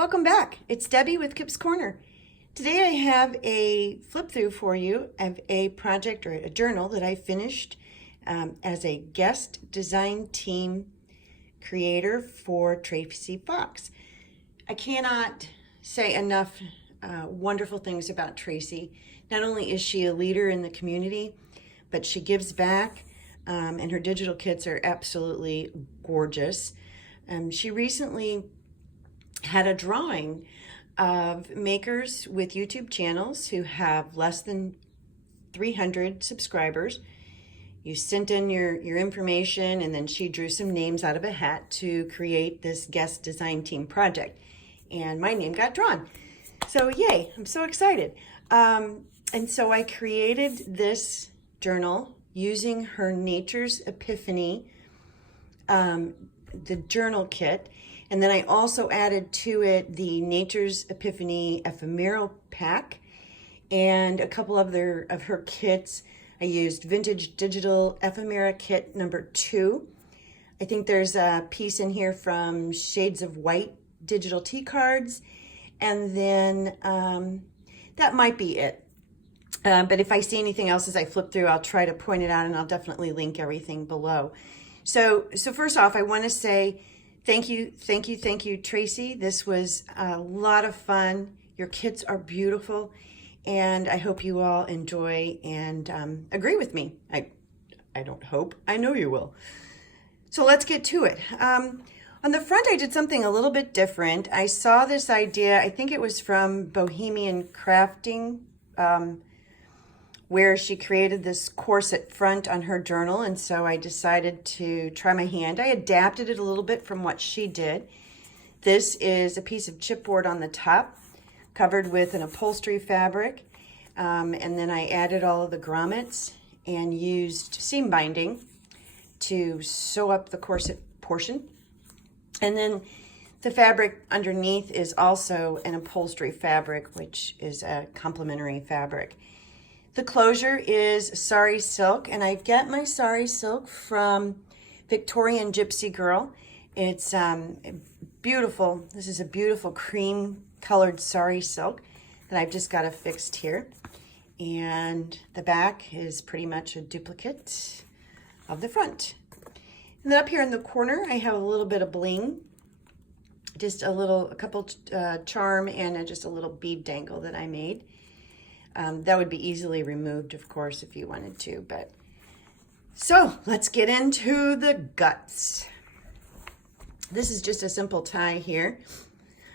Welcome back. It's Debbie with Kip's Corner. Today I have a flip through for you of a project or a journal that I finished as a guest design team creator for Tracie Fox. I cannot say enough wonderful things about Tracie. Not only is she a leader in the community, but she gives back, and her digital kits are absolutely gorgeous. She recently had a drawing of makers with YouTube channels who have less than 300 subscribers. You sent in your information, and then she drew some names out of a hat to create this guest design team project. And my name got drawn. So yay, I'm so excited. And so I created this journal using her Nature's Epiphany, the journal kit. And then I also added to it the Nature's Epiphany Ephemera pack and a couple of her kits. I used Vintage Digital Ephemera kit number 2. I think there's a piece in here from Shades of White digital tea cards. And then that might be it. But if I see anything else as I flip through, I'll try to point it out, and I'll definitely link everything below. So first off, I want to say thank you, Tracie. This was a lot of fun. Your kits are beautiful, and I hope you all enjoy and agree with me. I don't hope, I know you will. So let's get to it. On the front, I did something a little bit different. I saw this idea, I think it was from Bohemian Crafting, where she created this corset front on her journal, and so I decided to try my hand. I adapted it a little bit from what she did. This is a piece of chipboard on the top, covered with an upholstery fabric, and then I added all of the grommets and used seam binding to sew up the corset portion. And then the fabric underneath is also an upholstery fabric, which is a complementary fabric. The closure is sari silk, and I get my sari silk from Victorian Gypsy Girl. It's beautiful. This is a beautiful cream colored sari silk that I've just got affixed here. And the back is pretty much a duplicate of the front. And then up here in the corner, I have a little bit of bling. Just a couple charm and just a little bead dangle that I made. That would be easily removed, of course, if you wanted to, but so let's get into the guts. This is just a simple tie here.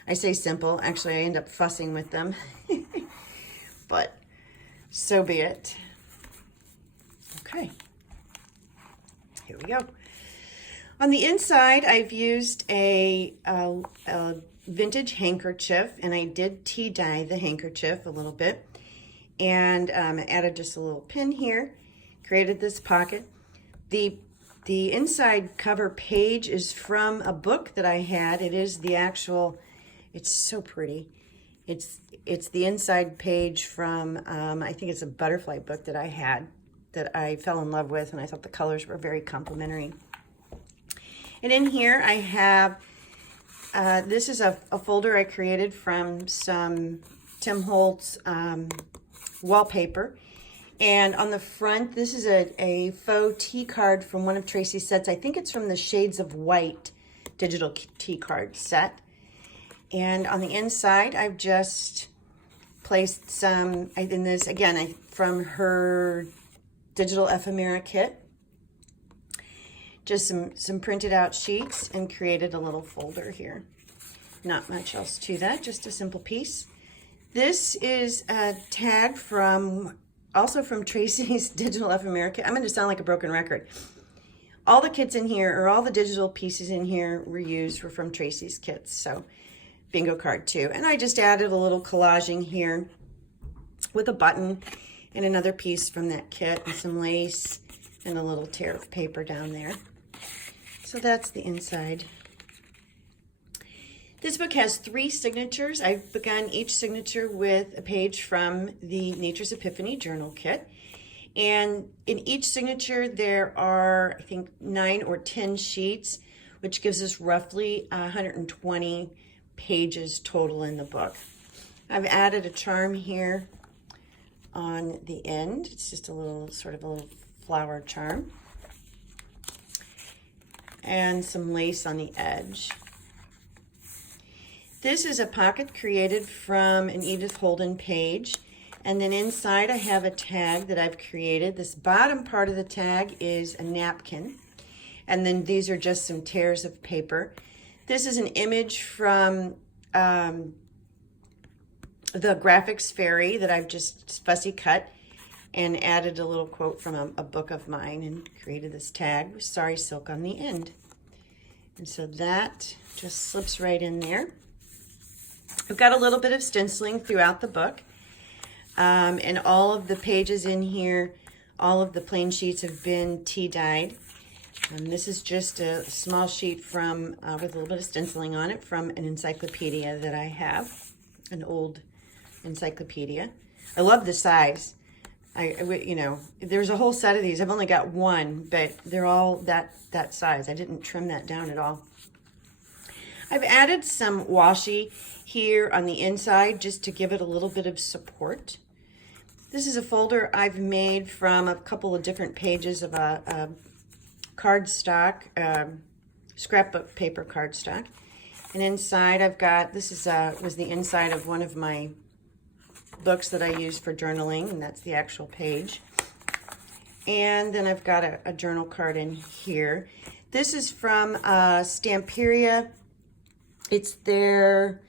I say simple, actually I end up fussing with them, but so be it. Okay, here we go. On the inside, I've used a vintage handkerchief, and I did tea dye the handkerchief a little bit. And added just a little pin here, created this pocket. The inside cover page is from a book that I had. It is the actual, it's so pretty. It's the inside page from, I think it's a butterfly book that I had that I fell in love with, and I thought the colors were very complementary. And in here I have, this is a folder I created from some Tim Holtz wallpaper, and on the front this is a faux tea card from one of Tracie's sets. I think it's from the Shades of White digital tea card set. And on the inside I've just placed some, in this again from her digital ephemera kit, just some printed out sheets, and created a little folder here. Not much else to that, just a simple piece. This is a tag also from Tracie's digital ephemera kit. I'm going to sound like a broken record. All the kits in here, or all the digital pieces in here were from Tracie's kits. So bingo card too. And I just added a little collaging here with a button and another piece from that kit and some lace and a little tear of paper down there. So that's the inside. This book has 3 signatures. I've begun each signature with a page from the Nature's Epiphany journal kit. And in each signature, there are, I think, 9 or 10 sheets, which gives us roughly 120 pages total in the book. I've added a charm here on the end. It's just a little, sort of a little flower charm. And some lace on the edge. This is a pocket created from an Edith Holden page. And then inside I have a tag that I've created. This bottom part of the tag is a napkin. And then these are just some tears of paper. This is an image from the Graphics Fairy that I've just fussy cut and added a little quote from a book of mine and created this tag with Sorry Silk on the end. And so that just slips right in there. I've got a little bit of stenciling throughout the book. And all of the pages in here, all of the plain sheets have been tea dyed. And this is just a small sheet from, with a little bit of stenciling on it from an encyclopedia that I have, an old encyclopedia. I love the size. You know, there's a whole set of these. I've only got one, but they're all that size. I didn't trim that down at all. I've added some washi here on the inside just to give it a little bit of support. This is a folder I've made from a couple of different pages of a cardstock, scrapbook paper cardstock. And inside I've got, this is was the inside of one of my books that I use for journaling, and that's the actual page. And then I've got a journal card in here. This is from Stamperia. It's their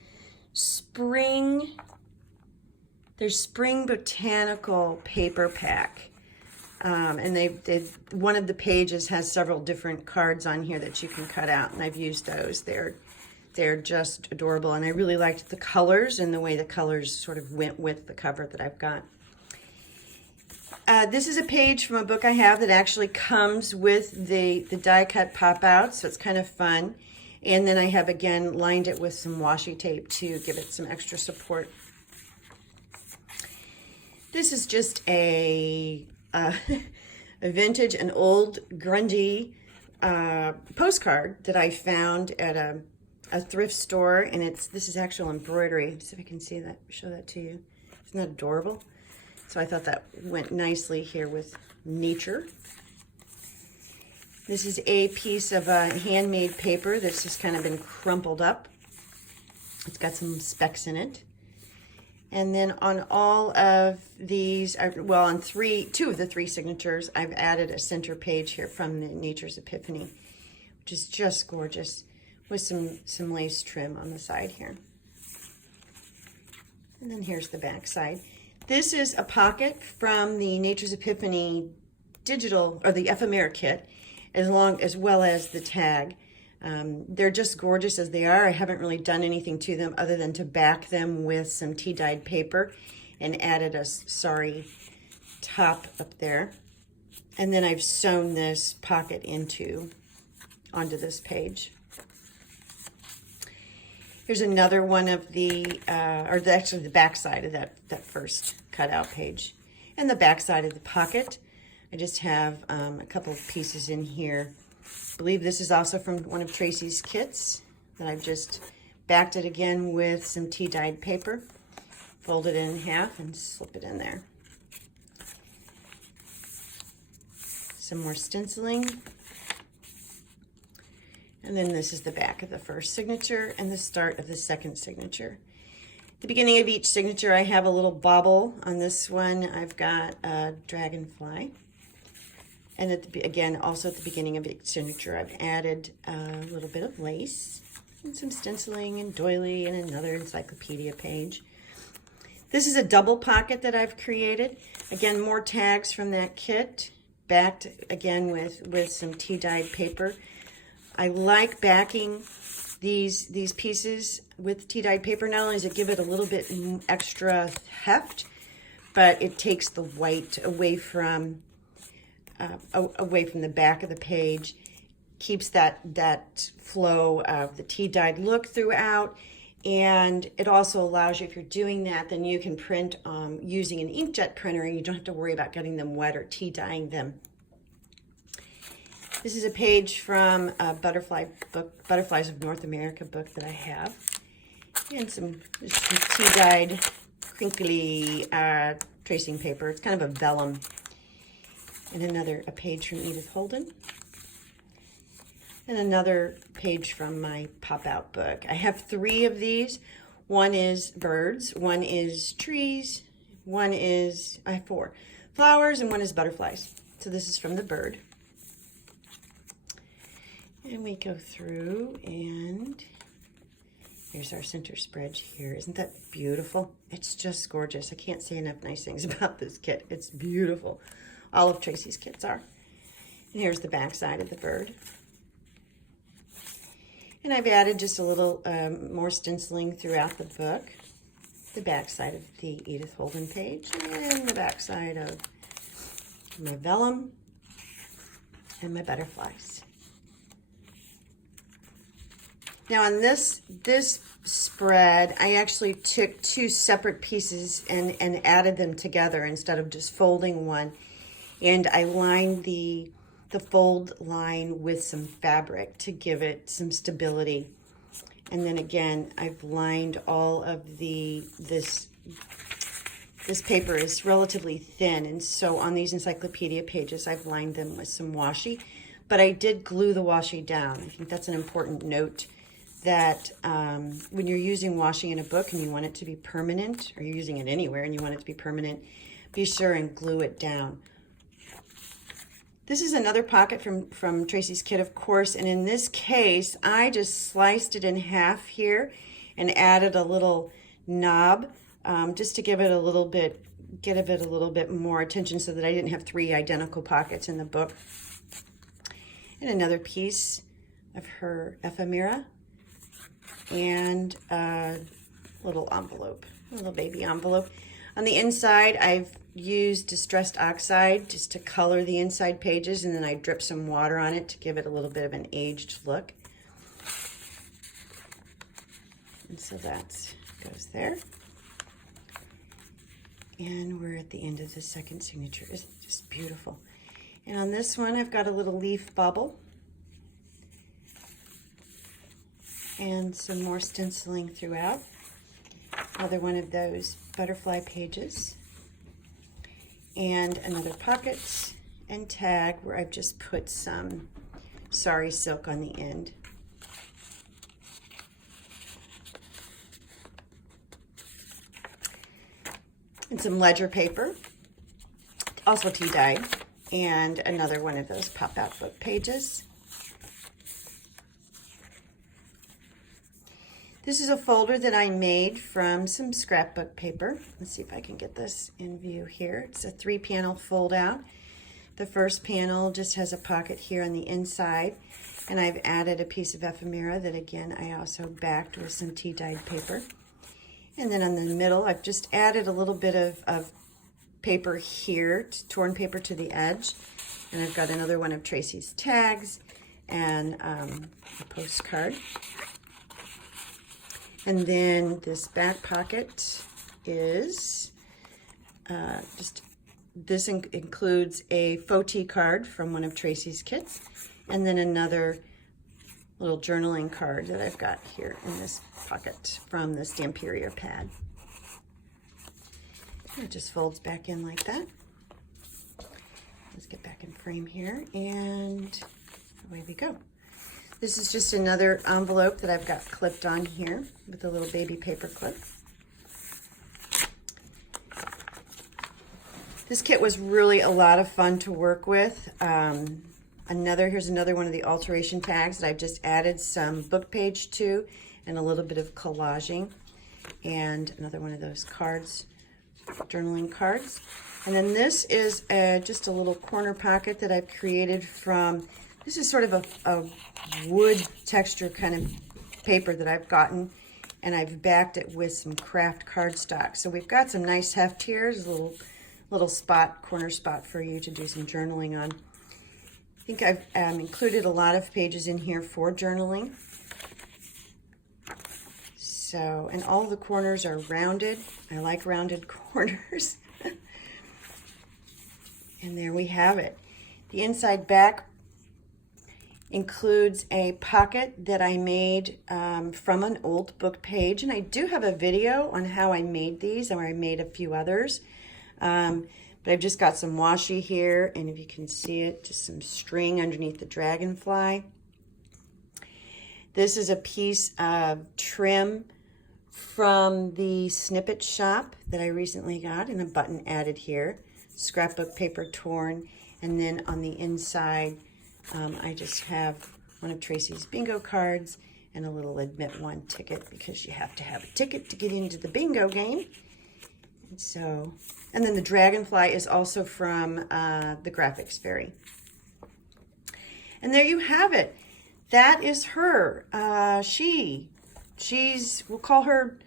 spring botanical paper pack. And one of the pages has several different cards on here that you can cut out, and I've used those. They're just adorable, and I really liked the colors and the way the colors sort of went with the cover that I've got. This is a page from a book I have that actually comes with the die cut pop out, so it's kind of fun. And then I have again lined it with some washi tape to give it some extra support. This is just a vintage, an old grungy postcard that I found at a thrift store, and this is actual embroidery. Let's see if I can see that, show that to you. Isn't that adorable? So I thought that went nicely here with nature. This is a piece of handmade paper that's just kind of been crumpled up. It's got some specks in it. And then on all of these, well, on two of the three signatures, I've added a center page here from the Nature's Epiphany, which is just gorgeous, with some lace trim on the side here. And then here's the back side. This is a pocket from the Nature's Epiphany digital, or the Ephemera kit, as well as the tag. They're just gorgeous as they are. I haven't really done anything to them other than to back them with some tea dyed paper and added a sorry top up there. And then I've sewn this pocket onto this page. Here's another one of actually the back side of that first cutout page. And the back side of the pocket, I just have a couple of pieces in here. I believe this is also from one of Tracie's kits that I've just backed it again with some tea dyed paper, fold it in half and slip it in there. Some more stenciling. And then this is the back of the first signature and the start of the second signature. At the beginning of each signature, I have a little bauble. On this one, I've got a dragonfly. And again, also at the beginning of each signature, I've added a little bit of lace and some stenciling and doily and another encyclopedia page. This is a double pocket that I've created. Again, more tags from that kit, backed again with some tea dyed paper. I like backing these pieces with tea dyed paper. Not only does it give it a little bit extra heft, but it takes the white away from the back of the page, keeps that flow of the tea dyed look throughout, and it also allows you, if you're doing that, then you can print using an inkjet printer, and you don't have to worry about getting them wet or tea dyeing them. This is a page from a Butterflies of North America book that I have. And some tea-dyed, crinkly tracing paper. It's kind of a vellum. And a page from Edith Holden. And another page from my pop-out book. I have 3 of these. One is birds, one is trees, I have 4 flowers, and one is butterflies. So this is from the bird. And we go through, and here's our center spread here. Isn't that beautiful? It's just gorgeous. I can't say enough nice things about this kit. It's beautiful. All of Tracie's kits are. And here's the back side of the bird. And I've added just a little more stenciling throughout the book. The back side of the Edith Holden page, and the back side of my vellum and my butterflies. Now on this spread, I actually took 2 separate pieces and added them together instead of just folding one. And I lined the fold line with some fabric to give it some stability. And then again, I've lined all of this paper is relatively thin, and so on these encyclopedia pages, I've lined them with some washi, but I did glue the washi down. I think that's an important note, that when you're using washi in a book and you want it to be permanent, or you're using it anywhere and you want it to be permanent, be sure and glue it down. This is another pocket from Tracie's kit, of course, and in this case, I just sliced it in half here and added a little knob just to give it a little bit more attention, so that I didn't have 3 identical pockets in the book. And another piece of her ephemera, and a little envelope, a little baby envelope. On the inside, I've used distressed oxide just to color the inside pages, and then I drip some water on it to give it a little bit of an aged look. And so that goes there. And we're at the end of the second signature. Isn't it just beautiful? And on this one, I've got a little leaf bubble and some more stenciling throughout. Another one of those butterfly pages, and another pocket and tag where I've just put some sari silk on the end. And some ledger paper, also tea dye, and another one of those pop-out book pages. This is a folder that I made from some scrapbook paper. Let's see if I can get this in view here. It's a 3-panel fold out. The first panel just has a pocket here on the inside, and I've added a piece of ephemera that, again, I also backed with some tea-dyed paper. And then on the middle, I've just added a little bit of paper here, torn paper to the edge. And I've got another one of Tracie's tags and a postcard. And then this back pocket is this includes a faux tea card from one of Tracie's kits, and then another little journaling card that I've got here in this pocket from the Stamperia pad. It just folds back in like that. Let's get back in frame here, and away we go. This is just another envelope that I've got clipped on here with a little baby paper clip. This kit was really a lot of fun to work with. Here's another one of the alteration tags that I've just added some book page to and a little bit of collaging. And another one of those cards, journaling cards. And then this is just a little corner pocket that I've created from, this is sort of a wood texture kind of paper that I've gotten, and I've backed it with some craft cardstock. So we've got some nice heft here. There's a little spot, corner spot for you to do some journaling on. I think I've included a lot of pages in here for journaling. So, and all the corners are rounded. I like rounded corners. And there we have it. The inside back includes a pocket that I made from an old book page. And I do have a video on how I made these, and I made a few others. But I've just got some washi here, and if you can see it, just some string underneath the Dragonfly. This is a piece of trim from the snippet shop that I recently got, and a button added here. Scrapbook paper torn, and then on the inside, I just have one of Tracie's bingo cards and a little admit one ticket, because you have to have a ticket to get into the bingo game. And then the Dragonfly is also from the Graphics Fairy. And there you have it. That is her. We'll call her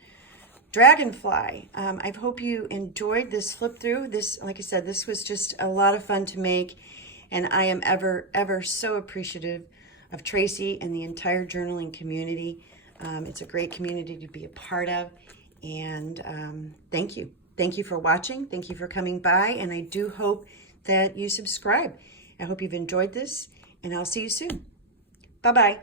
Dragonfly. I hope you enjoyed this flip through. This, like I said, this was just a lot of fun to make. And I am ever so appreciative of Tracie and the entire journaling community. It's a great community to be a part of. And thank you. Thank you for watching. Thank you for coming by. And I do hope that you subscribe. I hope you've enjoyed this, and I'll see you soon. Bye-bye.